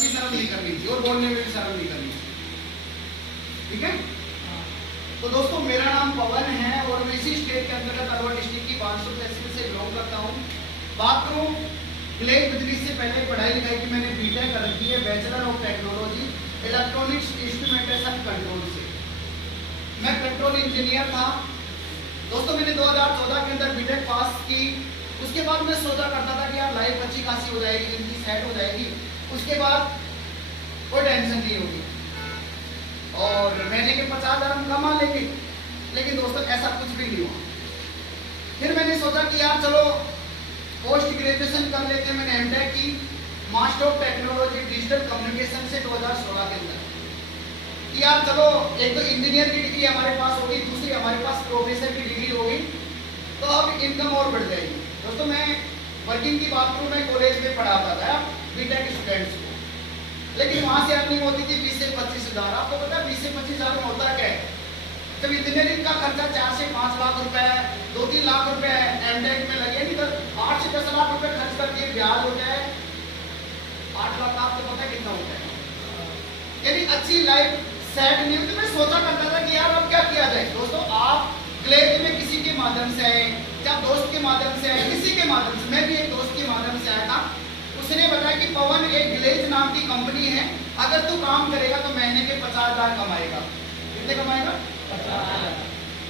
की शर्म नहीं करनी चाहिए और बोलने में भी शर्म नहीं करनी चाहिए। ठीक है। तो दोस्तों मेरा नाम पवन है और मैं इसी स्टेट के अंतर्गत अलवर डिस्ट्रिक्ट की बानसूर तहसील से बिलोंग करता हूँ। बात करूँ ग्लेज बिजली से पहले पढ़ाई लिखाई की मैंने बीटेक कर रखी है, bachelor of technology electronics instrumentation control से। मैं पेट्रोल इंजीनियर था दोस्तों। मैंने 2014 के अंदर बीटेक पास की। उसके बाद मैं सोचा करता था कि यार लाइफ अच्छी खासी हो जाएगी, जिंदगी सेट हो जाएगी, उसके बाद कोई टेंशन नहीं होगी और महीने के 50,000 हम कमा लेंगे। लेकिन दोस्तों ऐसा कुछ भी नहीं हुआ। फिर मैंने सोचा कि यार चलो पोस्ट ग्रेजुएशन कर लेते हैं। मैंने एमटेक की, master of technology digital communication से 2016 के अंदर। यार चलो एक तो इंजीनियर की डिग्री हमारे पास होगी, दूसरी हमारे पास प्रोफेसर की डिग्री होगी, तो अब इनकम और बढ़ जाएगी। दोस्तों मैं वर्किंग की बात करूँ, मैं कॉलेज में पढ़ाता था बीटेक स्टूडेंट्स को, लेकिन वहाँ से अर्निंग होती थी 20 से 25 हज़ार। आपको पता है 20 से 25 हज़ार में होता क्या है? जब इंजीनियरिंग का खर्चा 4 से 5 लाख रुपए है, 2-3 लाख रुपए एमटेक में लगे, नहीं तो 8 से 10 लाख रुपए खर्च करके ब्याज हो जाए 8 लाख। आपको पता है कितना होता है? यानी अच्छी लाइफ सेट नहीं होती। मैं सोचा करता था कि यार अब क्या किया जाए। दोस्तों आप ग्लेज में किसी के माध्यम से आए, या दोस्त के माध्यम से आए, किसी के माध्यम से, मैं भी एक दोस्त के माध्यम से आया था। उसने बताया कि पवन एक ग्लेज नाम की कंपनी है, अगर तू काम करेगा तो महीने के 50,000 कमाएगा। कितने कमाएगा?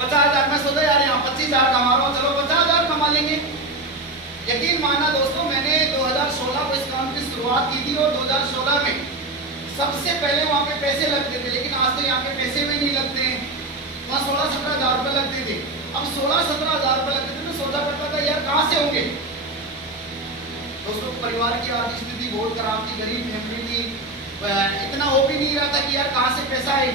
50,000। मैं सोचा यार यहाँ 25,000 कमा रहा हूँ, चलो 50,000 कमा लेंगे। यकीन माना दोस्तों मैंने 2016 को इस काम की शुरुआत की थी और 2016 में सबसे पहले वहाँ पे पैसे लगते थे, लेकिन आज तो यहाँ पे पैसे भी नहीं लगते हैं। वहाँ 16-17 हज़ार रुपये लगते थे। अब 16-17 हज़ार रुपये लगते थे। मैं सोचा करता था यार कहाँ से होंगे। दोस्तों परिवार की आर्थिक स्थिति बहुत खराब थी, गरीब फैमिली थी, इतना हो भी नहीं रहा था कि यार कहाँ से पैसा आए।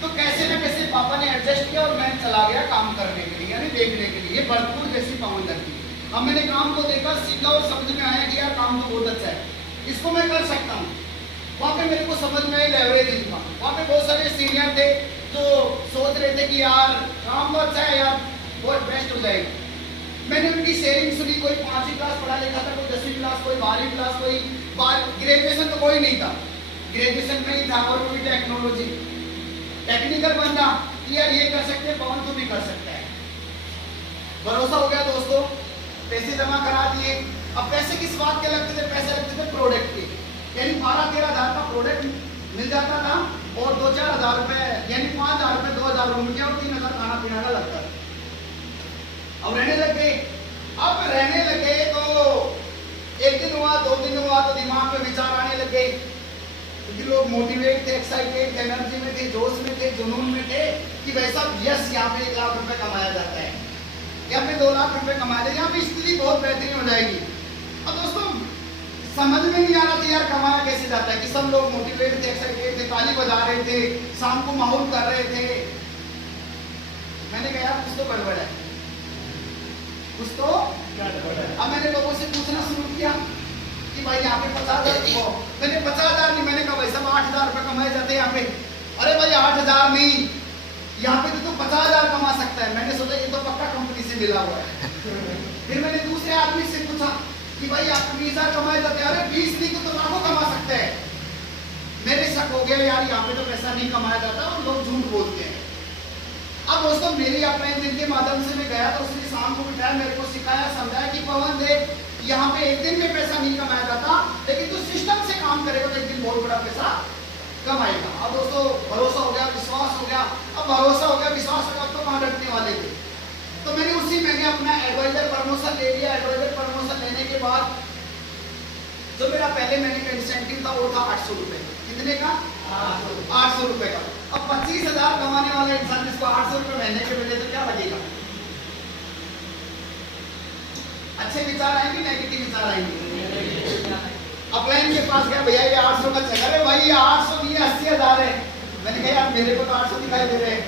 तो कैसे न कैसे पापा ने एडजस्ट किया और मैं चला गया काम करने के लिए, यानी देखने के लिए। भरपूर जैसी पवन लगती। अब मैंने काम को देखा, सीखा और समझ में आया कि यार काम तो बहुत अच्छा है, इसको मैं कर सकता हूँ। वहाँ पे मेरे को समझ में लेवरेज था। वहाँ पे बहुत सारे सीनियर थे जो सोच रहे थे कि यार काम तो अच्छा है यार, बहुत बेस्ट हो जाएगा। मैंने उनकी शेयरिंग सुनी। कोई 5वीं क्लास पढ़ा लिखा था, कोई 10वीं क्लास, कोई 12वीं क्लास, कोई ग्रेजुएशन तो कोई नहीं था, ग्रेजुएशन में ही था और कोई टेक्नोलॉजी टेक्निकल बंदा कि यार ये कर सकते हैं पवन, तो भी कर सकता है। भरोसा हो गया दोस्तों, पैसे जमा करा दिए। अब पैसे किस बात के लगते थे? पैसे लगते थे प्रोडक्ट के, यानी 12-13 हज़ार का प्रोडक्ट मिल जाता था और 2-4 हज़ार रुपए, यानी 5,000 रुपए 2,000 रूम के और 3,000 खाना पीना का लगता था। अब रहने लगे। अब रहने लगे तो एक दिन हुआ, 2 दिन हुआ तो दिमाग में विचार आने लगे, क्योंकि लोग मोटिवेट थे, एक्साइटेड, एनर्जी में थे, जोश में थे, जुनून में थे कि वैसा यस यहाँ पे 1 लाख रुपए कमाया जाता है, यहाँ पे 2 लाख रुपए कमाया जाए, यहाँ पे स्थिति बहुत बेहतरीन हो जाएगी। अब दोस्तों समझ में नहीं आ रहा था यार कमाया कैसे जाता है, कि सब लोग मोटिवेट थे, एक्साइटेड थे, ताली बजा रहे थे, शाम को माहौल कर रहे थे। मैंने कहा यार कुछ तो गड़बड़ है, कुछ तो गड़बड़ है। अब मैंने लोगों से पूछना शुरू किया कि भाई यहाँ पे 50,000, मैंने 50,000 नहीं, मैंने कहा भाई सब 8,000 रुपये कमाए जाते हैं यहाँ पे। अरे भाई 8,000 नहीं, यहाँ पे तो 50,000 कमा सकता है। मैंने सोचा ये तो पक्का कंपनी से मिला हुआ है। फिर मैंने दूसरे आदमी से पूछा कि भाई आप 20,000 कमाए जाते हैं। अरे 20 नहीं तो लाखों कमा सकते हैं। मेरे शक हो गया यार यहाँ पे तो पैसा नहीं कमाया जाता और लोग झूठ बोलते हैं। अब दोस्तों मेरी अपने जिनके माध्यम से मैं गया तो उसने शाम को बिठाया, मेरे को सिखाया, समझाया कि पवन देख यहाँ पे एक दिन में पैसा नहीं कमाया जाता, लेकिन तू सिस्टम से काम करेगा तो एक दिन बहुत बड़ा पैसा कमाएगा। अब दोस्तों भरोसा हो गया, विश्वास हो गया। अब भरोसा हो गया, विश्वास हो गया, अब तो कहाँ डरने वाले थे। तो मैंने उसी महीने अपना एडवाइजर प्रमोशन ले लिया। एडवाइजर प्रमोशन लेने के बाद जो मेरा पहले महीने का इंसेंटिव था वो था 800 रुपए। कितने का? 800 रुपए का। अब 25,000 कमाने वाला इंसान जिसको 800 रुपए महीने के मिले तो क्या लगेगा? अच्छे विचार आएंगे, नेगेटिव विचार आएंगे। अपलाइन के पास गया, भैया ये 800 का चेक। अरे भाई ये 800 नहीं 80,000 है। मैंने कहा यार मेरे को तो 800 दिखाई दे रहे हैं।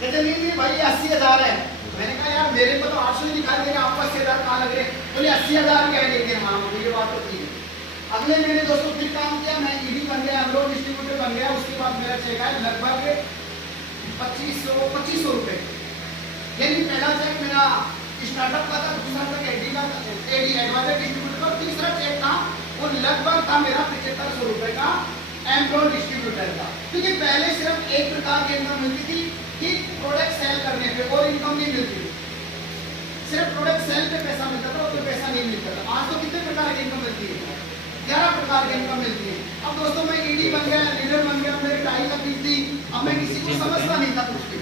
कहते नहीं भाई ये 80,000 है। मैंने कहा यार मेरे को तो 800 दिखाई दे रहे हैं, आपको 80,000 कहाँ लग रहे? बोले 80,000 क्या है? हाँ ये बात तो थी। अगले महीने दोस्तों फिर काम किया, मैं ईडी बन गया, अनलोड डिस्ट्रीब्यूटर बन गया। उसके बाद मेरा चेक आया लगभग 2500 रुपए। यानी पहला चेक मेरा स्टार्टअप का था, दूसरा चेक एडी का, एडी एडवाइजर डिस्ट्रीब्यूटर का, तीसरा चेक था वो लगभग था मेरा 7500 रुपए का एम्प्लॉय डिस्ट्रीब्यूटर का, क्योंकि पहले सिर्फ एक प्रकार की इनकम मिलती थी कि प्रोडक्ट सेल करने पे, और इनकम नहीं मिलती थी, सिर्फ प्रोडक्ट सेल पे पैसा मिलता था, और पैसा नहीं मिलता था। आज तो कितने प्रकार की इनकम मिलती है, 11 प्रकार की इनकम मिलती है। अब दोस्तों मैं ईडी बन गया, लीडर बन गया, मेरी टाई लगी थी, अब मैं किसी को समझता नहीं था कुछ भी।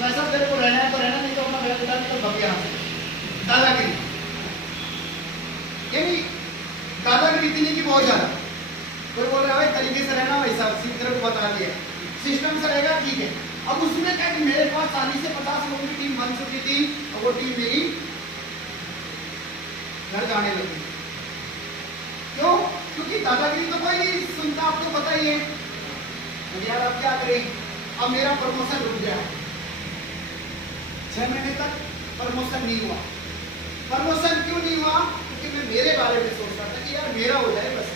वैसा तेरे को रहना है तो रहना, नहीं तो अपना बैग उठा के भग यहाँ से। दादागिरी, यानी दादागिरी इतनी की बहुत ज्यादा। कोई बोल रहा है तरीके से रहना, वैसा तेरे को बता दिया, सिस्टम से रहेगा ठीक है। अब उसमें क्या कि मेरे पास 40 से 50 लोगों की टीम बन चुकी थी, और वो टीम मेरी घर जाने लगी। क्यों? क्योंकि दादागिरी तो कोई नहीं सुनता, आपको पता ही है। यार अब क्या करें, अब मेरा प्रमोशन रुक गया, 6 महीने तक प्रमोशन नहीं हुआ। प्रमोशन क्यों नहीं हुआ? क्योंकि मैं मेरे बारे में सोच रहा था कि यार मेरा हो जाए बस,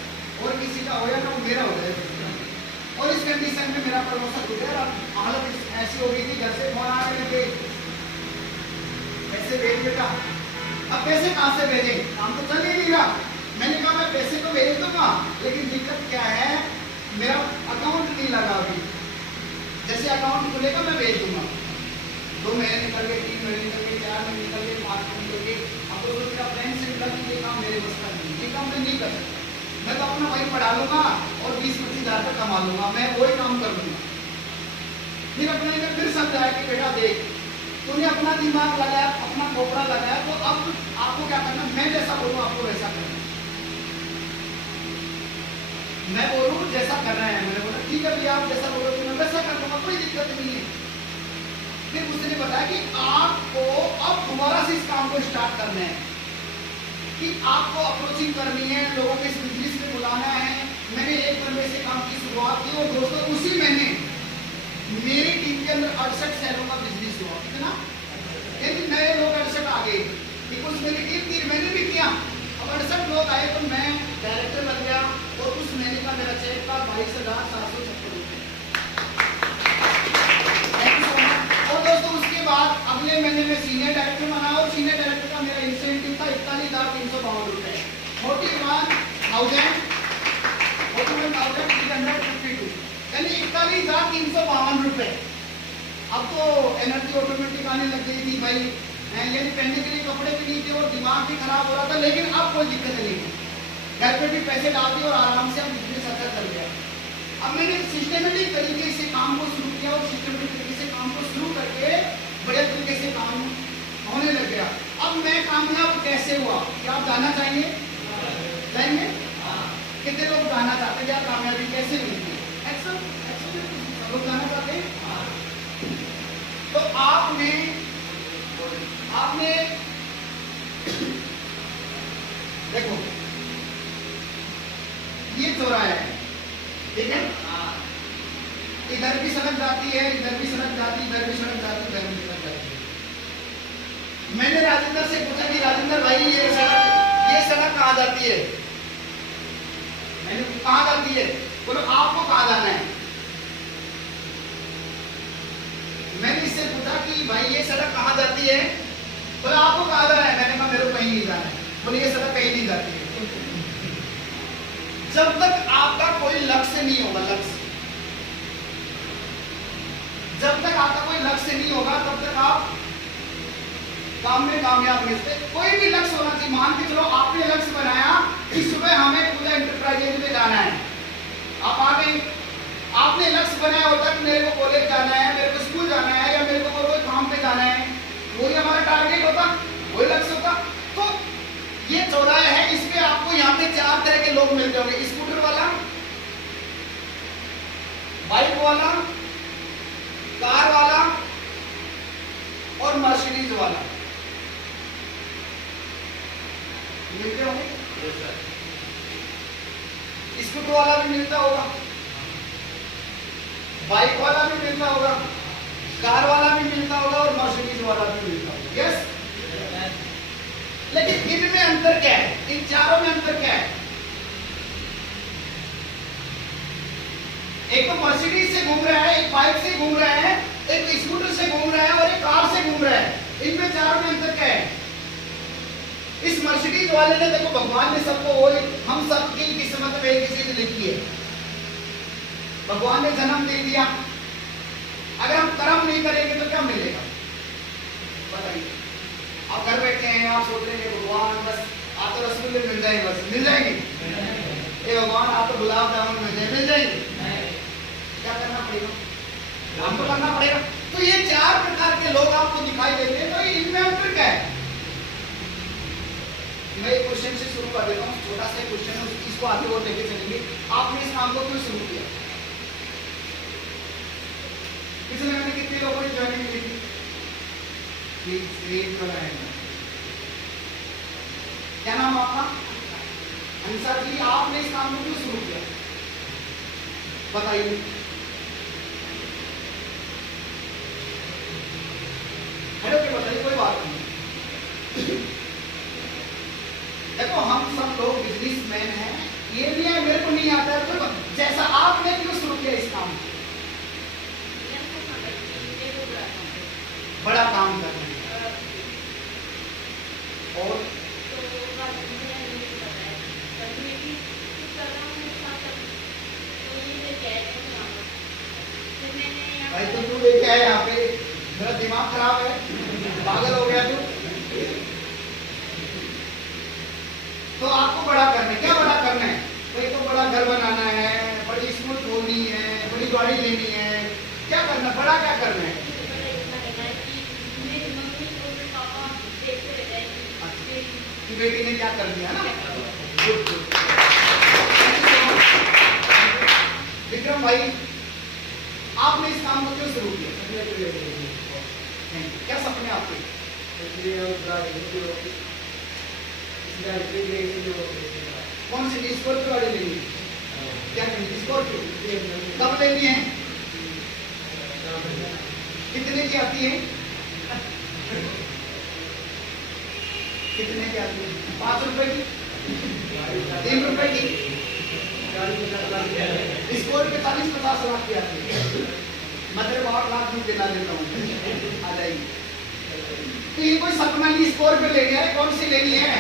और किसी का हो या ना, मेरा हो जाए बस। और इस कंडीशन में मेरा प्रमोशन रुक गया। हालत ऐसी हो गई थी, घर से फोन आने लगे, पैसे भेज बेटा। अब पैसे कहाँ से भेजें, काम तो चल ही नहीं रहा। मैंने कहा मैं पैसे तो भेज दूंगा, लेकिन दिक्कत क्या है, मेरा अकाउंट नहीं लगा अभी। जैसे अकाउंट खुलेगा मैं भेज दूंगा। 2 महीने निकल गए, 3 महीने निकल गए, 4 महीने निकल गए, 5 महीने निकल गए। अब तो मेरा फ्रेंड से मिला कि ये काम मेरे बस का नहीं, ये काम मैं नहीं कर सकता। मैं तो अपना वही पढ़ा लूंगा और 20-25 हज़ार तक कमा लूंगा, मैं वही काम कर लूंगा। फिर अपने ने फिर समझाया कि बेटा देख, तूने अपना दिमाग लगाया, अपना खोपड़ा लगाया, तो अब आपको क्या करना, मैं जैसा बोलूं आपको वैसा करना। मैं बोलूं जैसा करना है, मैंने बोला ठीक है भैया आप जैसा बोलोगे मैं वैसा कर लूंगा, कोई दिक्कत नहीं है। फिर उसने बताया कि आपको अब दोबारा से इस काम को स्टार्ट करना है, कि आपको अप्रोचिंग करनी है, लोगों को इस बिजनेस में बुलाना है। मैंने एक बंदे से काम की शुरुआत की, और दोस्तों उसी महीने मेरी टीम के अंदर 68 शहरों का बिजनेस हुआ। कितना? यानी नए लोग 68 आ गए, बिकॉज मेरी टीम 3 महीने भी किया, अब 68 लोग आए, तो मैं डायरेक्टर बन गया, और उस महीने का मेरा चेक था 22,756 रुपये। और दोस्तों उसके बाद अगले महीने में सीनियर डायरेक्टर बना, और सीनियर डायरेक्टर का मेरा इंसेंटिव था 41,352 रुपये, 41,352, यानी 41,352 रुपये। अब तो एनर्जी ऑटोमेटिक आने लग गई थी भाई, यानी पहनने के लिए कपड़े भी नहीं थे, और दिमाग भी खराब हो रहा था, लेकिन अब कोई दिक्कत नहीं है, घर पे भी पैसे डाल दिए और आराम से हम बिजनेस अच्छा चल गया। अब मैंने सिस्टमेटिक तरीके से काम को शुरू किया, और सिस्टमेटिक तरीके से काम को शुरू करके बड़े तरीके से काम होने लग गया। अब मैं कामयाब कैसे हुआ, क्या आप जानना चाहेंगे? जाएंगे? कितने लोग जानना चाहते हैं यार कामयाबी कैसे मिलती है? सब लोग जानना चाहते हैं। तो आपने देखो ये चौराहा है, ठीक है, इधर भी सड़क जाती है, इधर भी सड़क जाती, इधर भी सड़क जाती, इधर भी सड़क जाती है। मैंने राजेंद्र से पूछा कि राजेंद्र भाई ये सड़क कहाँ जाती है? मैंने कहाँ जाती है? बोलो आपको कहाँ जाना है? मैंने इससे पूछा कि भाई ये सड़क कहाँ जाती है? बोला आपको कहाँ जाना है? मैंने कहा मेरे को कहीं नहीं जाना है। बोले ये सड़क कहीं नहीं जाती है। जब तक आपका कोई लक्ष्य नहीं होगा, जब तक आपका कोई लक्ष्य नहीं होगा, तब तक आप काम में कामयाब नहीं सकते। कोई भी लक्ष्य होना चाहिए। मान के चलो आपने लक्ष्य बनाया कि सुबह हमें पूरा एंटरप्राइजेज में जाना है, आप आ गए, आपने लक्ष्य बनाया होता कि मेरे को कॉलेज जाना है, मेरे को स्कूल जाना है, या मेरे को कोई काम पे जाना है, वही हमारा टारगेट होता, वही लक्ष्य होता। तो ये चौराहा है, इसमें आपको यहाँ पे 4 तरह के लोग मिलते होंगे, स्कूटर वाला, बाइक वाला, कार वाला और मर्सिडीज वाला मिलते होंगे। स्कूटर वाला भी मिलता होगा, बाइक वाला भी मिलता होगा, कार वाला भी मिलता होगा और मर्सिडीज वाला भी मिलता होगा। यस, लेकिन इनमें अंतर क्या है? इन चारों में अंतर क्या है? एक तो मर्सिडीज से घूम रहा है, एक बाइक से घूम रहा है, एक स्कूटर से घूम रहा है और एक कार से घूम रहा है। इनमें चारों में अंतर क्या है? इस मर्सिडीज वाले ने देखो, भगवान ने सबको वो, हम सबकी किस्मत में एक ही चीज लिखी है, भगवान ने जन्म दे दिया, अगर हम कर्म नहीं करेंगे तो क्या मिलेगा बताइए। आप घर बैठे हैं, आप सोच रहे हैं भगवान बस आप तो रसगुल्ले मिल जाएंगे, बस मिल जाएंगे, ये भगवान आप तो गुलाब जामुन मिल जाएंगे, क्या करना पड़ेगा, काम तो करना पड़ेगा। तो ये 4 प्रकार के लोग आपको दिखाई देते हैं, तो इनमें अंतर क्या है। मैं एक क्वेश्चन से शुरू कर देता हूँ, छोटा सा क्वेश्चन है, इसको आगे और लेके चलेंगे। आपने इस काम को क्यों शुरू किया, पिछले महीने कितने लोगों ने ज्वाइनिंग मिली थी, क्या नाम आपका, अंसा जी, आपने इस काम को क्यों शुरू किया बताइए। हेलो के बताइए, कोई बात नहीं। देखो हम सब लोग बिजनेसमैन हैं, ये भी है, मेरे को नहीं आता है, तो जैसा आपने क्यों शुरू किया इस काम को, बड़ा काम करना है और भाई तो तू लेके आया यहाँ पे, मेरा दिमाग खराब है, पागल हो गया तू। तो आपको बड़ा करना है, क्या बड़ा करना है भाई, तो बड़ा घर बनाना है, बड़ी स्कूल खोलनी है, बड़ी गाड़ी लेनी है, क्या करना, बड़ा क्या करना है। कि बेटी ने क्या कर दिया ना, विक्रम भाई आपने इस काम को क्यों शुरू किया, क्या सपने आपके, कौन सी स्कॉर्पियो गाड़ी लेनी है, क्या स्कॉर्पियो कब लेनी है, कितने की आती है, कितने की आती है, 5 रुपए की, 3 रुपए की, स्कॉर्पियो 40-50 लाख की आती है, मैं तेरे 8 लाख में दिला देता हूँ, आ जाइए। तो ये कोई सपना नहीं, स्कॉर्पियो लेनी है, कौन सी लेनी है,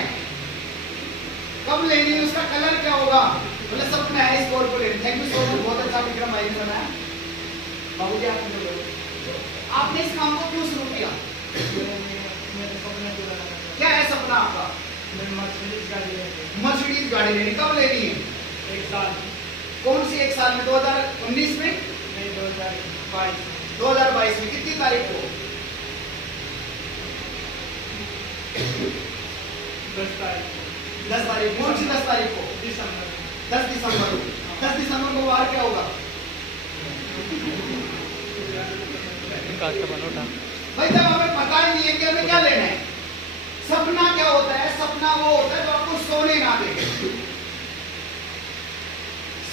कब लेनी है, उसका कलर क्या होगा, बोले सपना है स्कॉर्पियो लेनी। थैंक यू सो मच, बहुत अच्छा विक्रम भाई ने बनाया। बाबूजी आपने इस काम को क्यों शुरू किया, क्या है सपना आपका, मर्सिडीज गाड़ी लेनी, कब लेनी है, 1 साल, कौन सी 1 साल में, 2019 में, 2022 में, कितनी तारीख को, 10 तारीख, कौन सी 10 तारीख को, 10 दिसंबर को, 10 दिसंबर को बाहर क्या होगा भाई, जब हमें पता ही नहीं है कि हमें क्या लेना है। सपना क्या होता है, सपना वो होता है जो आपको सोने ना दे,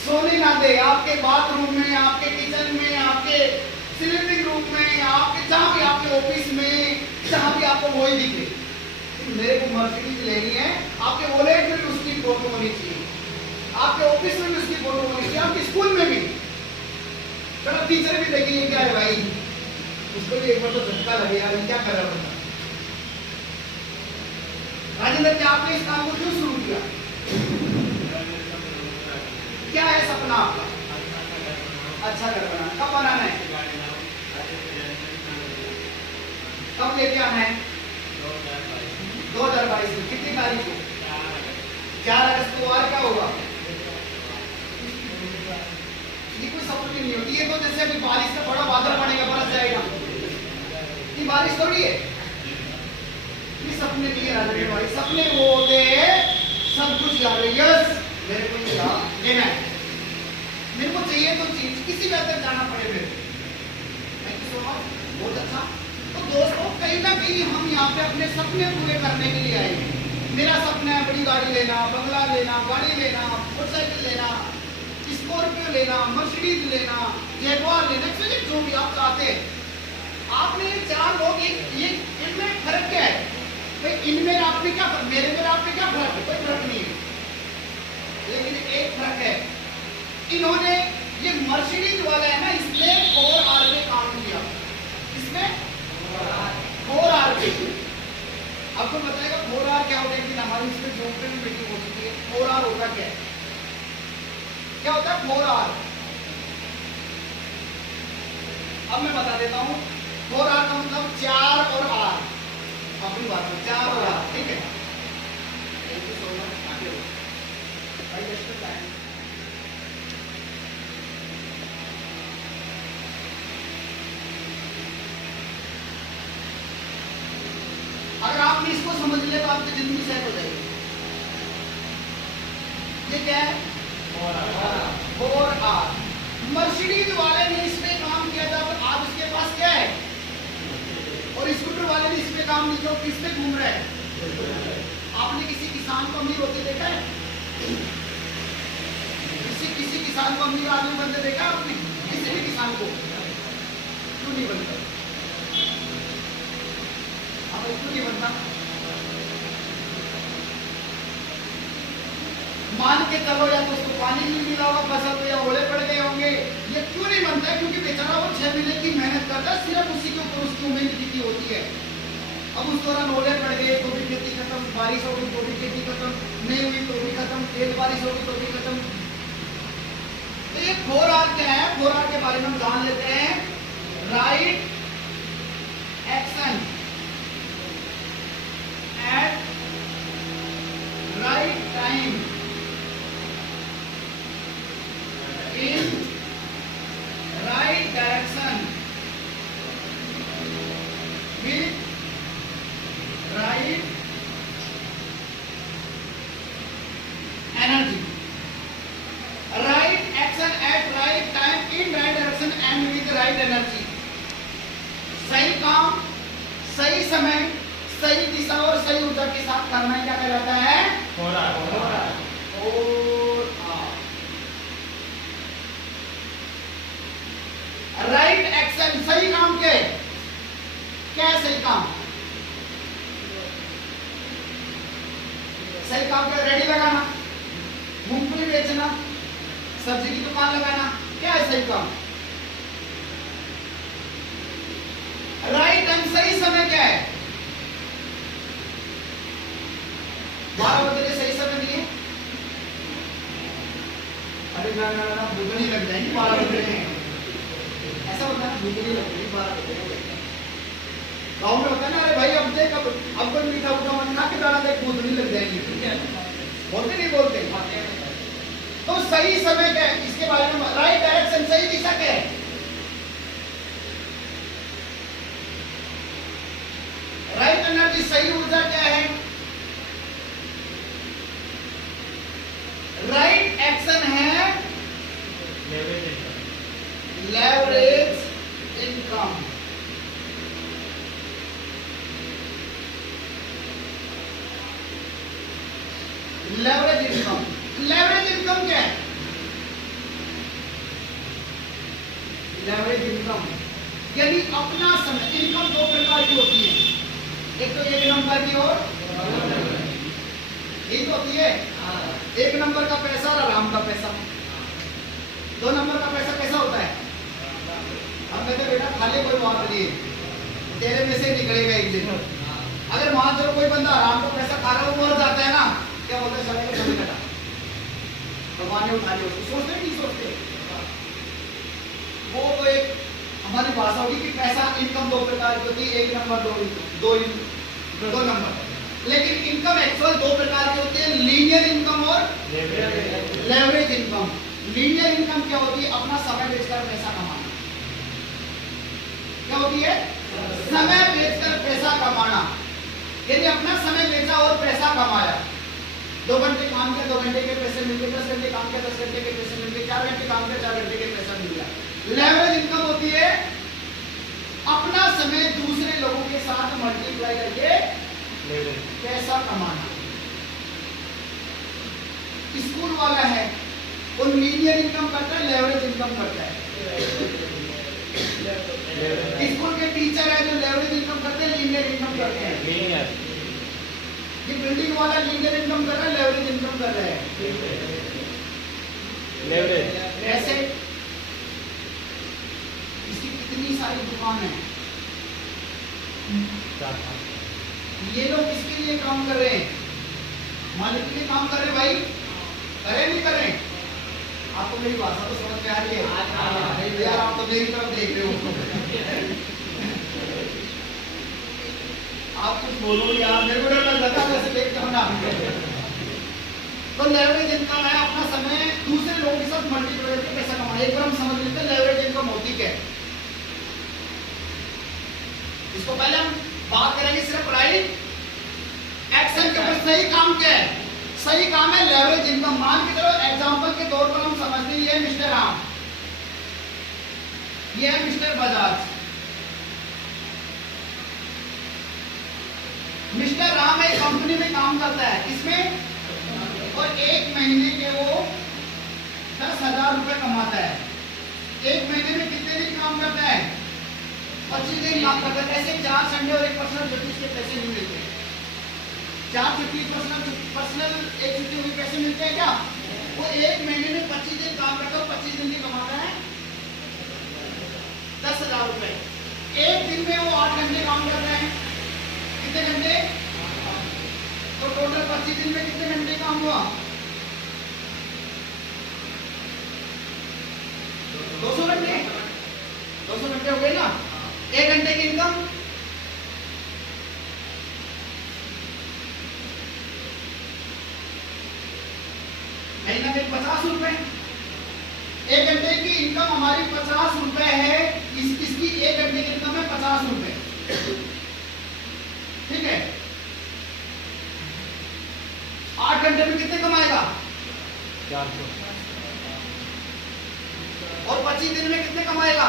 सोने ना दे, आपके बाथरूम में, आपके किचन में, आपके स्लीपिंग रूम में, आपके जहां भी, आपके ऑफिस में, जहां भी आपको वही दिखे, मेरे को मर्सिडीज लेनी है, आपके वॉलेट में भी उसकी फोटो होनी चाहिए, आपके ऑफिस में भी उसकी फोटो होनी चाहिए, आपके स्कूल में भी, चलो टीचर भी देखेंगे क्या है भाई, उसको भी एक बार तो झटका लगे यार, क्या कर रहा है। राजेंद्र क्या आपने इस काम को क्यों शुरू किया, क्या है सपना आपका, अच्छा घर बनाना, कब बनाना है, कब लेके आना है, 2022 में, कितनी तारीख को, 4 अगस्त को, और क्या होगा, ये कोई सपने नहीं होती, ये तो जैसे अभी बारिश का बड़ा बादल पड़ेगा, बरस जाएगा, ये बारिश थोड़ी है, ये सपने नहीं है राजेंद्र भाई, सपने वो होते हैं सब कुछ यार, यस मेरे को ये लेना है, मेरे को चाहिए तो चीज, किसी भी अंदर जाना पड़े मेरे, थैंक यू सो मच, बहुत अच्छा। तो दोस्तों कहीं ना कहीं हम यहाँ पे अपने सपने पूरे करने के लिए आए हैं। मेरा सपना है बड़ी गाड़ी लेना, बंगला लेना, गाड़ी लेना, मोटरसाइकिल लेना, स्कॉर्पियो लेना, मर्सिडीज लेना, जैगुआर लेना, जो भी आप चाहते हैं। आपने ये 4 लोग, ये इनमें फर्क क्या है भाई, इनमें आपने क्या फर्क, मेरे में आपने क्या फर्क है, कोई फर्क नहीं है, लेकिन एक फर्क है, इन्होंने ये मर्सिडीज वाला है ना, इसने 4R पे काम किया, इसमें 4R पे, आपको बताएगा 4 आर क्या होता है कि हमारी इसमें जो पे भी मीटिंग हो चुकी है। 4 आर होता क्या है? क्या होता है 4 आर? अब मैं बता देता हूं 4 आर का मतलब 4 और आर। अपनी बात में 4 और आर, ठीक है। Thank you so much. आगे भाई जस्ट टाइम। अगर आपने इसको समझ लिया तो आपकी जिंदगी सेट हो जाएगी। ये क्या है? 4 आर। मर्सिडीज वाले ने इस पे काम किया था, तो आज उसके पास क्या है? और स्कूटर वाले ने इस पे काम नहीं किया, किस पे घूम रहे हैं? आपने किसी किसान को अमीर होते देखा है? किसी किसान को अमीर आदमी बनते देखा है आपने? किसी भी किसान को? क्यों नहीं बनता? क्यों नहीं बनता? मान के चलो या तो उसको पानी नहीं मिला होगा फसल, तो या ओले पड़ गए होंगे। ये क्यों नहीं बनता? क्योंकि बेचारा वो 6 महीने की मेहनत करता है, सिर्फ उसी के ऊपर उसकी उम्मीद टिकी होती है। अब उस दौरान ओले पड़ गए तो भी खेती खत्म, बारिश हो गई तो भी खेती खत्म, नहीं हुई तो भी खत्म, तेज बारिश हो गई तो भी खत्म। तो ये 4 आर क्या है? 4 आर के बारे में हम जान लेते हैं। Right action at right time in right direction with right energy. Right action at right time in right direction and with right energy. सही काम, सही समय, सही दिशा और सही ऊर्जा के साथ करना क्या कहलाता है? 4 आर। राइट एक्शन, सही काम के क्या है? सही काम, सही काम क्या? रेडी लगाना, मूंगफली बेचना, सब्जी की दुकान लगाना, क्या है सही काम? राइट टाइम, सही समय क्या है? 12 बजे के सही समय नहीं है? अरे ना ना ना, भूख नहीं लग जाएगी 12 बजे में। ऐसा होता है, भूख नहीं लगती 12 बजे। गाँव में होता है ना, अरे भाई अब देख, अब कोई मीठा उठा मन खा के जाना, देख भूख नहीं लग जाएगी। बोलते नहीं बोलते? तो सही समय क्या है? इसके बारे में राइट डायरेक्शन, सही दिशा क्या है? राइट एनर्जी, सही ऊर्जा क्या है? राइट एक्शन है leverage income. Leverage income, leverage income क्या है? लेवरेज इनकम यानी अपना समय। इनकम 2 प्रकार की होती है, एक तो 1 नंबर की और यही तो होती है। 1 नंबर का पैसा और आराम का पैसा। 2 नंबर का पैसा कैसा होता है? हम कहते हैं बेटा खाली कोई बात नहीं, तेरे में से निकलेगा एक दिन। अगर मान चलो कोई बंदा आराम का पैसा खा रहा है, वो मर जाता है ना, क्या बोलते हैं? चले कभी कटा भगवान ने उठा लिया उसको। सोचते नहीं सोचते? वो तो एक हमारी भाषा होगी कि पैसा, इनकम 2 प्रकार की होती है, 1 नंबर, 2 नंबर। लेकिन इनकम एक्चुअल 2 प्रकार की होती है, लीनियर इनकम और लेवरेज इनकम। लीनियर इनकम क्या होती है? अपना समय बेचकर पैसा कमाना। क्या होती है? समय बेचकर पैसा कमाना। यदि अपना समय बेचा और पैसा कमाया, 2 घंटे काम किया, 2 घंटे के पैसे मिल गए, 10 घंटे काम किया, 10 घंटे के पैसे मिल गए, 4 घंटे काम किया, 4 घंटे के पैसा मिल गया। लेवरेज इनकम होती है अपना समय दूसरे लोगों के साथ मल्टीप्लाई करके पैसा कमाना। स्कूल वाला है वो लीनियर इनकम करता है, लेवरेज इनकम करता है। स्कूल के टीचर है जो लेवरेज इनकम करते हैं, लीनियर इनकम करते हैं। ये बिल्डिंग वाला लीनियर इनकम कर रहा है, लेवरेज इनकम कर रहा है। लेवरेज ऐसे इसकी कितनी सारी दुकान है? ये लोग किसके लिए काम कर रहे हैं? मालिक के लिए काम कर रहे हैं भाई, करें नहीं करें? आपको मेरी भाषा तो समझ में आ रही है? नहीं यार, आप तो मेरी तरफ देख रहे हो। आप कुछ बोलो यार, मेरे को डर लगा वैसे देखते हो ना। तो लेवरेज इनकम है अपना समय दूसरे लोगों के साथ मल्टीप्लाई करके पैसा कमाना। एक बार हम समझ लेते हैं लेवरेज इनकम होती क्या है। इसको पहले हम बात करेंगे सिर्फ राइट एक्शन के ऊपर। सही काम क्या है? सही काम है लेवरेज इनकम। मान के चलो एग्जांपल के तौर पर हम समझते हैं, ये है मिस्टर राम, ये है मिस्टर बजाज। मिस्टर राम एक कंपनी में काम करता है, किसमें? और एक महीने के वो 10,000 रुपए कमाता है। एक महीने में कितने दिन काम करता है? 25 दिन काम करता है। ऐसे 4 संडे और 1 पर्सनल छुट्टी के पैसे नहीं मिलते। 4 छुट्टी पर्सनल एक छुट्टी हुई पैसे मिलते हैं क्या? वो एक महीने में 25 दिन काम करता है, 25 दिन की कमाता है 10,000 रुपए। एक दिन में वो 8 घंटे काम कर रहे हैं। कितने घंटे? तो टोटल 25 दिन में कितने घंटे काम हुआ? 200 घंटे। 200 घंटे हो गए ना। 1 घंटे की इनकम महीना में 50 रुपए। 1 घंटे की इनकम हमारी 50 रुपए है। इसकी 1 घंटे की इनकम है 50 रुपए, ठीक है। 8 घंटे में कितने कमाएगा? 400। और 25 दिन में कितने कमाएगा?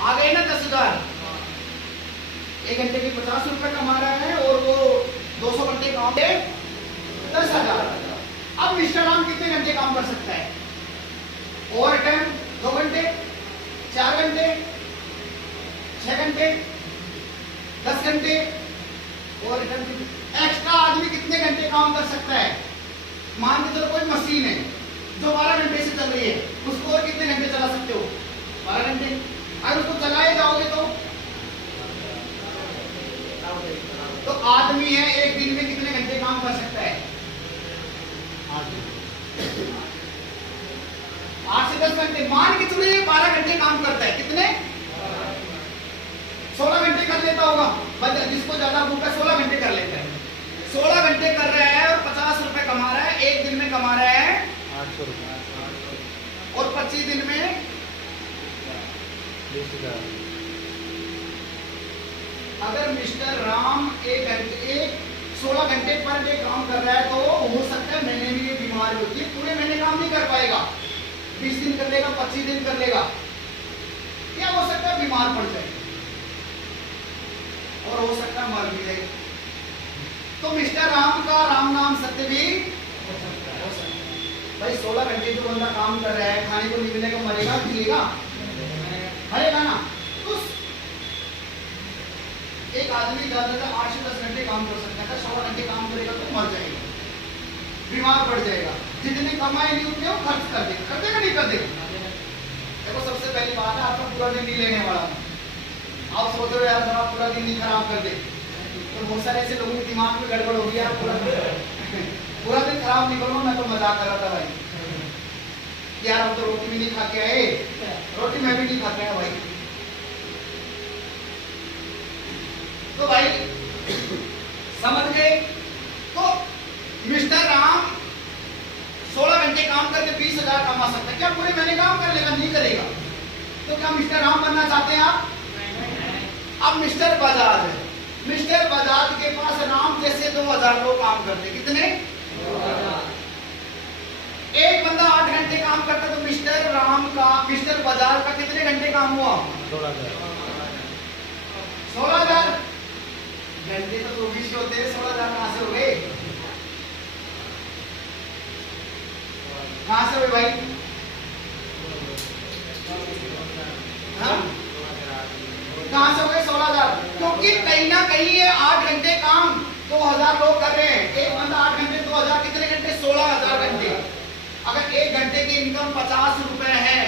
आ गए ना 10,000। 1 घंटे की 50 रुपए कमा रहा है और वो 200 घंटे काम पे 10,000। अब मिस्टर राम कितने घंटे काम कर सकता है? ओवर टाइम 2 घंटे, 4 घंटे, 6 घंटे, 10 घंटे और एक्स्ट्रा आदमी कितने घंटे काम कर सकता है? मान के चलो कोई मशीन है जो 12 घंटे से चल रही है, उसको और कितने घंटे चला सकते हो? 12 घंटे। अगर उसको चलाए जाओगे तो आदमी है एक दिन में कितने घंटे काम कर सकता है? 8 से 10 घंटे। मान के चलो ये 12 घंटे काम करता है, कितने? 16 घंटे कर लेता होगा। जिसको ज्यादा भूख है 16 घंटे कर लेता है। 16 घंटे कर रहा है और 50 रुपए कमा रहा है। एक दिन में कमा रहा है 800 रुपए और 25 दिन में 20,000। अगर मिस्टर राम 16 घंटे पर डे काम कर रहा है तो हो सकता है महीने में ये बीमार होती है, पूरे महीने काम नहीं कर पाएगा। 20 दिन कर लेगा, 25 दिन कर लेगा, क्या हो सकता है बीमार पड़ जाए और हो सकता है मर भी जाए। तो मिस्टर राम का राम नाम सत्य भी हो सकता है। भाई 16 घंटे जो बंदा काम कर रहा है, खाने को नहीं मिलेगा, मरेगा, जिएगा, मरेगा ना। तो एक आदमी ज्यादा 8 से 10 घंटे काम कर सकता है, 16 घंटे काम करेगा तो मर जाएगा, बीमार पड़ जाएगा। जितने कमाए नहीं उतने वो खर्च कर देगा। कर देगा नहीं कर देगा? देखो सबसे पहली बात है, आपका पूरा दिन नहीं लेने वाला। आप सोच रहे हो यार मेरा पूरा दिन नहीं खराब कर दे, तो बहुत सारे ऐसे लोगों के दिमाग में गड़बड़ हो गई यार, पूरा दिन खराब नहीं करो। मैं तो मजाक कर रहा था भाई, यार हम तो रोटी भी नहीं खा के आए, रोटी मैं भी नहीं खा के आया भाई। तो भाई समझ गए? तो मिस्टर राम 16 घंटे काम करके 20,000 कमा सकता है। क्या पूरे महीने काम कर लेगा? नहीं करेगा। तो क्या मिस्टर राम बनना चाहते हैं आप? अब मिस्टर बजाज है, मिस्टर बजाज के पास राम जैसे 2,000 लोग काम करते। कितने? 2,000। एक बंदा 8 घंटे काम करता तो मिस्टर राम का, मिस्टर बजाज का कितने घंटे काम हुआ? 16,000 घंटे तो 24 होते हैं, 16,000 कहां से हो गए? कहां से हुए भाई? हाँ? कहां से हो गए 16,000? क्योंकि कहीं ना कहीं ये 8 घंटे काम 2,000 लोग कर रहे हैं। एक बंदा 8 घंटे 2,000 कितने घंटे? 16,000 घंटे। अगर 1 घंटे की इनकम 50 रुपए है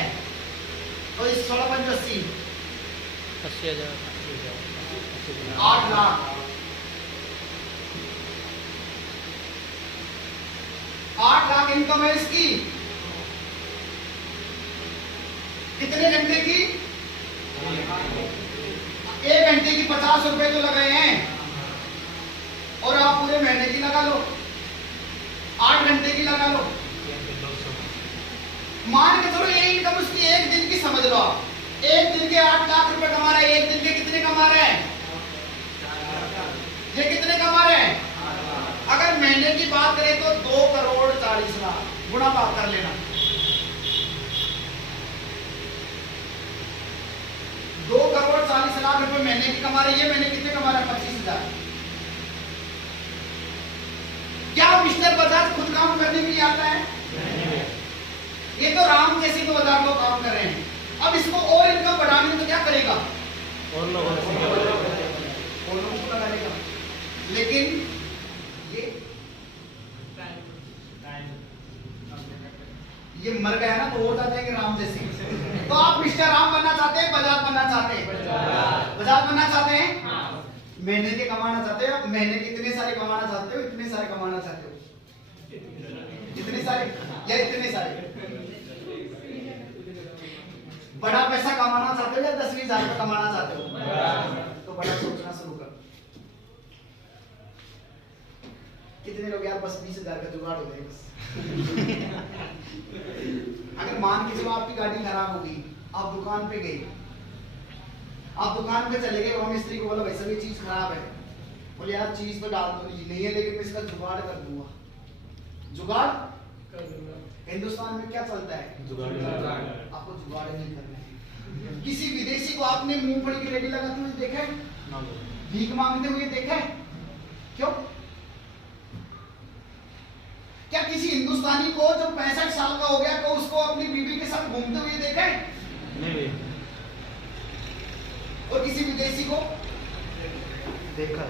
तो इस 16 पंच 80 80,000 8 लाख। 8 लाख इनकम है इसकी। कितने घंटे की? 1 घंटे की 50 रुपए तो लग रहे हैं, और आप पूरे महीने की लगा लो, 8 घंटे की लगा लो, मान के चलो ये इनकम उसकी 1 दिन की समझ लो आप। 1 दिन के 8 लाख रुपए कमा रहे हैं। 1 दिन के कितने कमा रहे हैं? ये कितने कमा रहे हैं? अगर महीने की बात करें तो 2 करोड़ 40 लाख, गुणा भाग कर लेना। 2 करोड़ 40 लाख रुपए महीने की कमा रही है। महीने कितने कमा रहे हैं? 25,000। क्या मिस्टर बजाज खुद काम करने के लिए आता है? ये तो राम जैसे 2000 लोग काम कर रहे हैं। अब इसको और इनकम बढ़ाने में तो क्या करेगा? और लोगों को लगा देगा। लेकिन ये मर गया ना तो हो जाते हैं राम जैसे। तो आप मिस्टर राम बनना चाहते हैं, बजाज बनना चाहते हैं? बजाज बनना चाहते हैं। महीने के कमाना चाहते हो? महीने कितने सारे कमाना चाहते हो? इतने सारे कमाना चाहते हो? इतने सारे या इतने सारे? बड़ा पैसा कमाना चाहते हो या 10-20 हजार कमाना चाहते हो? तो बड़ा सोचना शुरू कर। कितने लोग यार बस 20,000 का जुगाड़ हो जाए बस। अगर मान के चलो आपकी गाड़ी खराब हो गई, आप दुकान पे गए, आप दुकान पे चले गए, वहां मिस्त्री को बोला भाई साहब ये चीज खराब है। बोले यार चीज तो डाल दो, नहीं है लेकिन मैं इसका जुगाड़ कर दूंगा। जुगाड़ हिंदुस्तान में क्या चलता है? आपको जुगाड़ नहीं करना है। किसी विदेशी को आपने मूंगफली की रेडी लगाते हुए देखा है? भीख मांगते हुए देखा है? क्यों? क्या किसी हिंदुस्तानी को जो 65 साल का हो गया को उसको अपनी बीवी के साथ घूमते हुए देखा है? नहीं। और किसी विदेशी को देखा?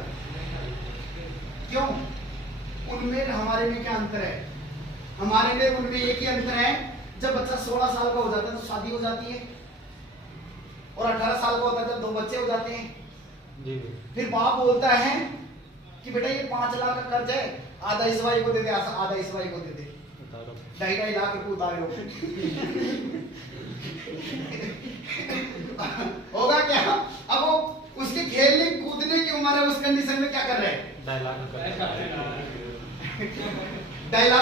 क्यों? उनमें हमारे में क्या अंतर है? हमारे में उनमें एक ही अंतर है, जब बच्चा 16 साल का हो जाता है तो शादी हो जाती है, और 18 साल का होता है जब 2 बच्चे हो जाते हैं। फिर बाप बोलता है कि बेटा ये 5 लाख का कर्ज है, आधा इस भाई को दे दे, आधा इस भाई को दे दे, 2.5 लाख रुपए उतारे हो। होगा क्या? अब वो उसके खेलने कूदने की उम्र है, उस कंडीशन में क्या कर रहे हैं? 2.5 लाख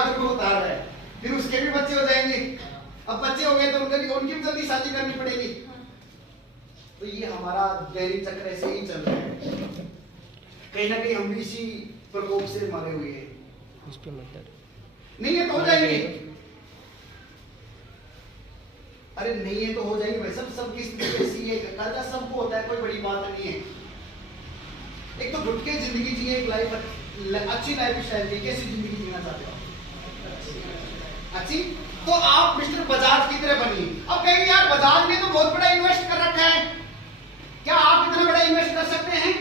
रुपए उतार रहे हैं। फिर उसके भी बच्चे हो जाएंगे। अब बच्चे हो गए तो उनकी भी जल्दी शादी करनी पड़ेगी। तो ये हमारा दैनिक चक्र ऐसे ही चल रहा है। कहीं ना कहीं हम भी इसी प्रकोप से मरे हुए हैं। नहीं है तो हो जाएंगे। अरे नहीं है तो हो जाएंगे भाई, सबकी स्थिति ऐसी है, कर्जा सबको होता है, कोई बड़ी बात नहीं है। एक तो घुट के जिंदगी जिए, एक अच्छी लाइफ स्टाइल जी। कैसी जिंदगी जीना चाहते हो? अच्छी। तो आप मिस्टर बजाज की तरह बनिए। अब कहेंगे यार बजाज ने तो बहुत बड़ा इन्वेस्ट कर रखा है, क्या आप इतना बड़ा इन्वेस्ट कर सकते हैं?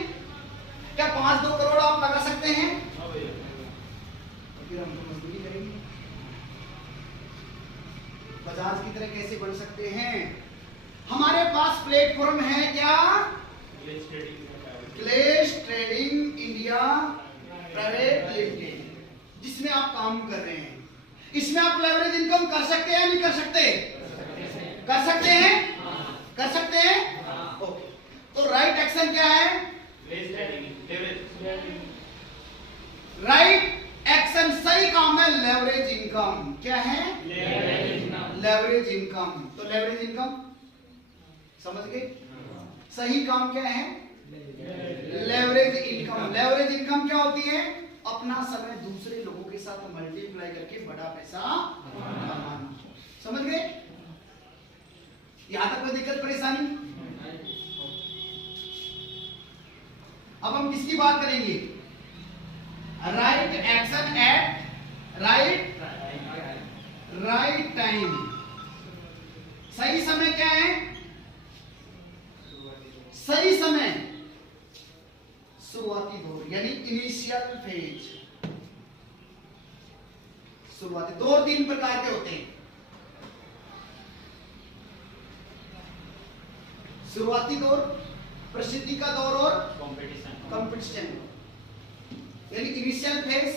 क्या 5-2 करोड़ आप लगा सकते हैं? फिर हम तो मजदूरी करेंगे। बजाज की तरह कैसे बन सकते हैं? हमारे पास प्लेटफॉर्म है क्या? क्लेश ट्रेडिंग इंडिया प्राइवेट लिमिटेड, जिसमें आप काम कर रहे हैं। इसमें आप लेवरेज इनकम कर सकते हैं, नहीं कर सकते? कर सकते हैं? कर सकते हैं? ओके। तो राइट एक्शन क्या है? राइट एक्शन सही काम है लेवरेज इनकम। क्या है? Leverage income. तो लेवरेज इनकम समझ गए? सही काम क्या है? Leverage income. लेवरेज इनकम क्या होती है? अपना समय दूसरे लोगों के साथ मल्टीप्लाई करके बड़ा पैसा कमाना। समझ गए? यहां तक कोई दिक्कत परेशानी? अब हम किसकी बात करेंगे? Right action at right time. सही समय क्या है? सही समय शुरुआती दौर, यानी इनिशियल फेज। शुरुआती दौर 3 प्रकार के होते हैं। शुरुआती दौर, प्रसिद्धि का दौर और कंपटीशन कंपटीशन, यानी initial phase,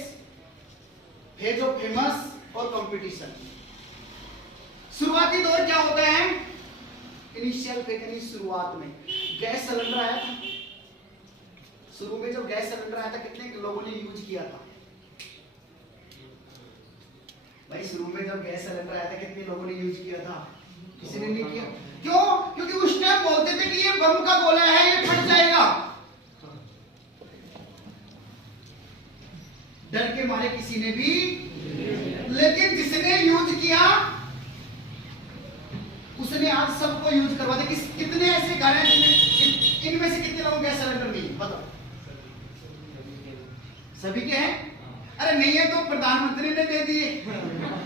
phase of famous और कंपटीशन। शुरुआती दौर क्या होता है? इनिशियल फेज यानी शुरुआत में गैस सिलेंडर आया था। शुरू में जब गैस सिलेंडर आया था कितने लोगों ने यूज किया था? भाई शुरू में जब गैस सिलेंडर आया था कितने लोगों ने यूज किया था? किसी ने नहीं किया। क्यों? क्योंकि उस टाइम बोलते थे कि ये बम का गोला है, ये फट जाएगा, डर के मारे किसी ने भी। लेकिन जिसने यूज किया उसने आज सबको यूज करवा दिया। कितने ऐसे घर हैं जिनमें इनमें से कितने लोगों गैस सिलेंडर नहीं? बताओ। सभी के हैं? अरे नहीं है तो प्रधानमंत्री ने दे दिए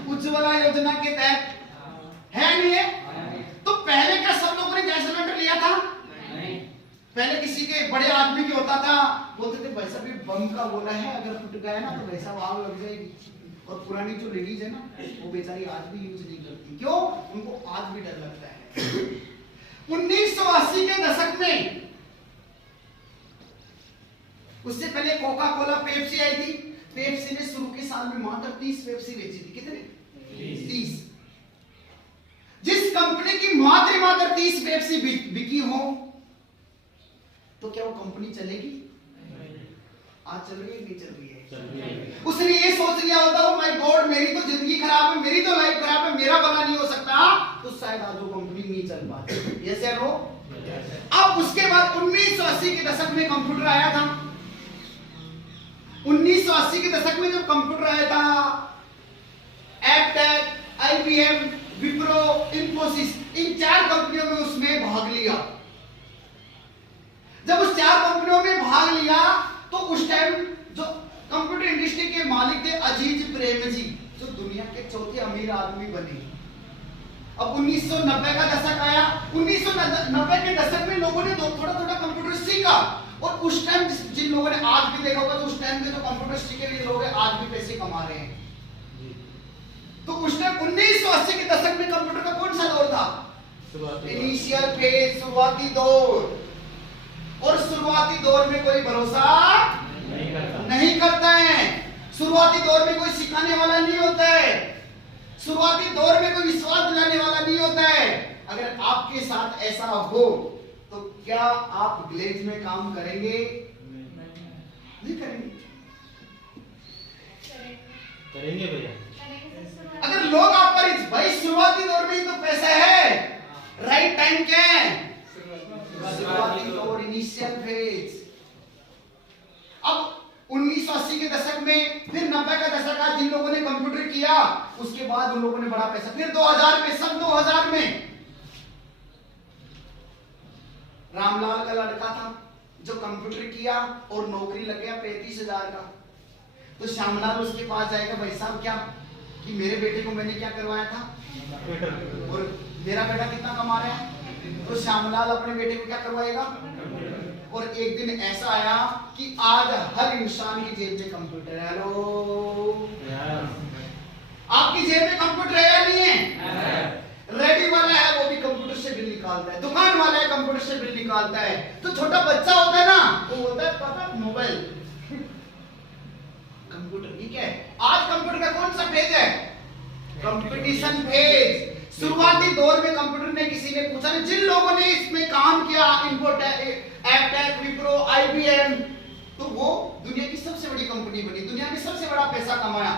उज्ज्वला योजना के तहत, है नहीं है? तो पहले क्या सब लोगों ने गैस सिलेंडर लिया था? नहीं। पहले किसी के बड़े आदमी के होता था, बोलते थे वैसा भी बम का गोला है, अगर फट गया ना तो वैसा आग लग जाएगी। और पुरानी जो लेडीज है ना वो बेचारी आज भी यूज नहीं करती। क्यों? उनको आज भी डर लगता है। 1980 के दशक में, उससे पहले कोका कोला पेप्सी आई थी। पेप्सी ने शुरू के साल में मात्र 30 पेप्सी बेची थी। कितने? 30। जिस कंपनी की मात्र 30 पेप्सी बिकी हो तो क्या वो कंपनी चलेगी? आज चल रही है? नहीं चल रही है। उसने ये सोच लिया होता, ओ माय गॉड मेरी तो जिंदगी खराब है, मेरी तो लाइफ खराब है, मेरा भला नहीं हो सकता, तो शायद आज वो कंपनी नहीं चल पाती। यस या नो? अब उसके बाद 1980 के दशक में कंप्यूटर आया था। 1980 के दशक में जब कंप्यूटर आया था, एप्टेक, आईबीएम, विप्रो, इन्फोसिस, इन 4 कंपनियों में उसमें भाग लिया। जब उस 4 कंपनियों में भाग लिया तो उस टाइम जो कंप्यूटर इंडस्ट्री के मालिक थे अजीज प्रेमजी, जो दुनिया के चौथे अमीर आदमी बने। अब 1990 का दशक आया। 1990 के दशक में लोगों ने थोड़ा थोड़ा कंप्यूटर सीखा, और उस टाइम जिन लोगों ने आज भी देखा होगा तो उस टाइम के जो कंप्यूटर सीखे हुए लोग हैं आज भी पैसे कमा रहे हैं। तो उस टाइम 1980 के दशक में कंप्यूटर का कौन सा दौर था? इनिशियल फेज, शुरुआती दौर। और शुरुआती दौर में कोई भरोसा नहीं करता है। शुरुआती दौर में कोई सिखाने वाला नहीं होता है। शुरुआती दौर में कोई विश्वास दिलाने वाला नहीं होता है। अगर आपके साथ ऐसा हो तो क्या आप ग्लेज में काम करेंगे? नहीं करेंगे। करेंगे भैया। अगर लोग आप पर भाई शुरुआती दौर में ही तो पैसा है, राइट टाइम क्या है? शुरुआती दौर, इनिशियल फेज। अब 1980 के दशक में, फिर 90 का दशक आया, जिन लोगों ने कंप्यूटर किया उसके बाद उन लोगों ने बड़ा पैसा। फिर 2000 में, सन 2000 में रामलाल का लड़का था जो कंप्यूटर किया और नौकरी लग गया 35,000 का। तो श्यामलाल उसके पास जाएगा, भाई साहब क्या कि मेरे बेटे को मैंने क्या करवाया था और मेरा बेटा कितना कमा रहा है? तो श्यामलाल अपने बेटे को क्या करवाएगा? और एक दिन ऐसा आया कि आज हर इंसान की जेब में कंप्यूटर है। हेलो, आपकी जेब में कंप्यूटर है या नहीं है? रेडी वाला है वो भी कंप्यूटर से बिल निकालता है, दुकान वाला है कंप्यूटर से बिल निकालता है। तो छोटा बच्चा होता है ना, वो बोलता है पापा मोबाइल, कंप्यूटर। ठीक है, आज कंप्यूटर का कौन सा फेज है? Competition phase. शुरुआती दौर में कंप्यूटर ने किसी ने पूछा नहीं, जिन लोगों ने इसमें काम किया, एप्टेक, विप्रो, आईबीएम, तो वो दुनिया की सबसे बड़ी कंपनी बनी, दुनिया में सबसे बड़ा पैसा कमाया।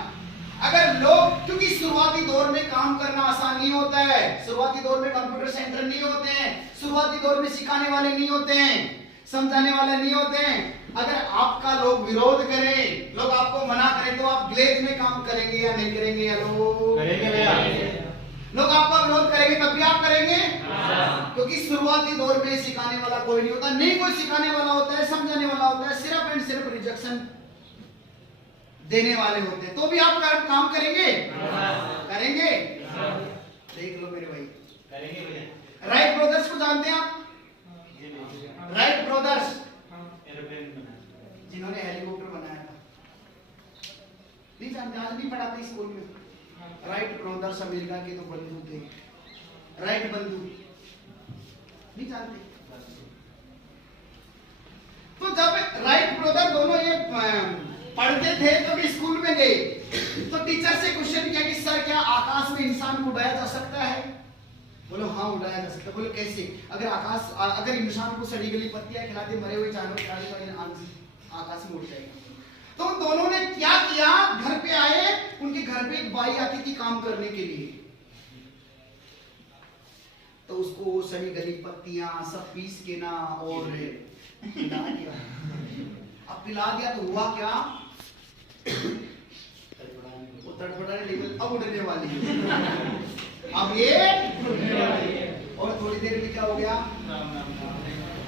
अगर लोग, क्योंकि शुरुआती दौर में काम करना आसान नहीं होता है, शुरुआती दौर में कंप्यूटर सेंटर नहीं होते हैं, शुरुआती दौर में सिखाने वाले नहीं होते हैं, समझाने वाले नहीं होते हैं। अगर आपका लोग विरोध करें, लोग आपको मना करें, तो आप ग्लेज में काम करेंगे या नहीं करेंगे? या लोग करेंगे भैया। लोग आपका विरोध करेंगे तब भी आप करेंगे, क्योंकि शुरुआती दौर में सिखाने वाला कोई नहीं होता, नहीं कोई सिखाने वाला होता है, समझाने वाला होता है, सिर्फ एंड सिर्फ रिजेक्शन देने वाले होते हैं। तो भी आप काम करेंगे? करेंगे? देख लो मेरे भाई, करेंगे भैया। राइट ब्रदर्स को जानते हैं आप? राइट ब्रदर्स जिन्होंने हेलीकॉप्टर बनाया था, नहीं जानते? आज भी पढ़ाते स्कूल में। राइट ब्रदर्स अमेरिका के तो बंधु थे, राइट बंधु, नहीं जानते? राइट ब्रदर दोनों ये पढ़ते थे तो भी स्कूल में गए, तो टीचर से क्वेश्चन किया कि सर क्या आकाश में इंसान को उड़ाया जा सकता है? बोलो हाँ उड़ाया जा सकता है। बोलो कैसे? अगर इंसान को सड़ी गली पत्तियां खिला दे, मरे हुए जानवर खिला दे तो आकाश में उड़ जाएगा। तो दोनों ने क्या किया, घर पे आए, उनके घर पे एक बाई आती थी काम करने के लिए, तो उसको सड़ी गली पत्तियां सब पीस के ना और पिला दिया। अब पिला दिया तो हुआ क्या, वो तड़फड़ाने लगी, अब उड़ने वाली है, अब ये और थोड़ी देर में क्या हो गया,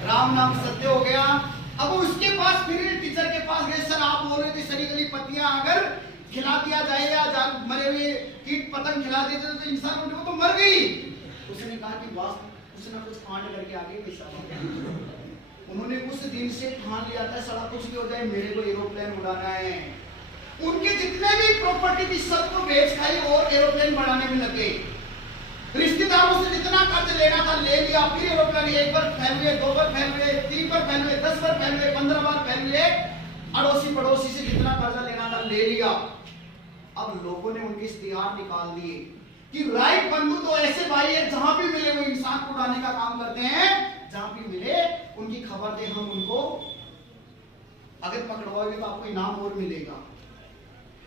राम नाम सत्य हो गया। अब उसके पास फिर टीचर के पास गए, सर आप बोल रहे थे सड़ी गली पत्तियां अगर खिला दिया जाए या मरे हुए कीट पतंग खिला दिए तो इंसान वो तो मर गई। उसने कहा कि बस कुछ ना कुछ कांड करके आगे पैसा। उन्होंने उस दिन से ठान लिया था साला कुछ भी हो जाए मेरे को एरोप्लेन उड़ाना है। उनके जितने भी प्रॉपर्टी थी सबको बेच खाई और एरोप्लेन बनाने में लगे। रिश्तेदारों से जितना कर्ज लेना था ले लिया, फिर एरोप्लेन एक बार फैल हुए, 2 बार फैल हुए, 3 बार फैल हुए, 10 बार फैल हुए, 15 बार फैल हुए, अड़ोसी पड़ोसी से जितना कर्जा लेना था ले लिया। अब लोगों ने उनके इश्तिहार निकाल दिए कि राइट बंधु तो ऐसे भाई है जहां भी मिले वो इंसान को उड़ाने का काम करते हैं, जहां भी मिले उनकी खबर दे, हम उनको अगर पकड़वाओगे तो आपको इनाम और मिलेगा।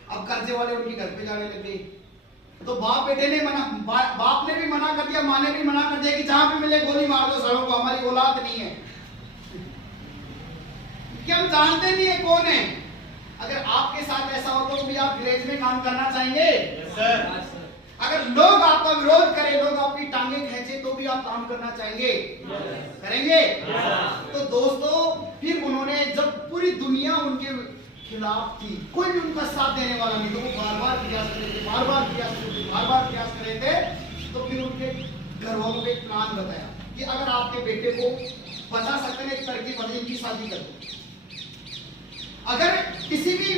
अब कर्जे वाले उनके घर पे जाने लगे, तो बाप बेटे ने मना, बाप ने भी मना कर दिया, माँ ने भी मना कर दिया कि जहां भी मिले गोली मार दो सड़ों को, हमारी औलाद नहीं है कि हम जानते नहीं है कौन है। अगर आपके साथ ऐसा हो तो भी आप विलेज में काम करना चाहेंगे? Yes sir. अगर लोग आपका विरोध करें, लोग आपकी टांगे खींचे तो भी आप काम करना चाहेंगे? करेंगे? तो दोस्तों फिर उन्होंने जब पूरी दुनिया उनके खिलाफ थी, कोई भी उनका साथ देने वाला नहीं, तो वो बार-बार प्रयास कर रहे थे, बार-बार प्रयास कर रहे थे, बार-बार प्रयास कर रहे थे। तो फिर उनके घर वालों ने एक प्लान बताया कि अगर आपके बेटे को बचा सकते हैं, एक तरक्की पर इनकी शादी कर दो। अगर किसी भी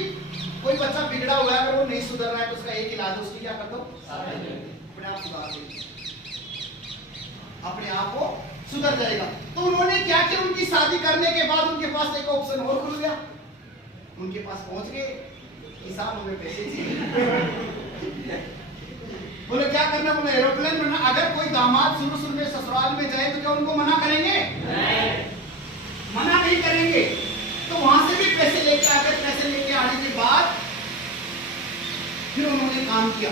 कोई बच्चा बिगड़ा हुआ है, अगर वो नहीं सुधर रहा है तो उसका एक इलाज है, उसकी क्या कर दो, अपने आप सुधार देगा, अपने आप को सुधर जाएगा। तो उन्होंने क्या किया, उनकी शादी करने के बाद उनके पास एक ऑप्शन और खुल गया, उनके पास पहुंच गए, किसानों में पैसे चाहिए, बोले क्या करना, बोले एरोप्लेन बनना। अगर कोई दामाद शुरू में ससुराल में जाए तो क्या उनको मना करेंगे? मना नहीं करेंगे। तो वहां से भी पैसे लेके आकर, पैसे लेके आने के बाद फिर उन्होंने काम किया।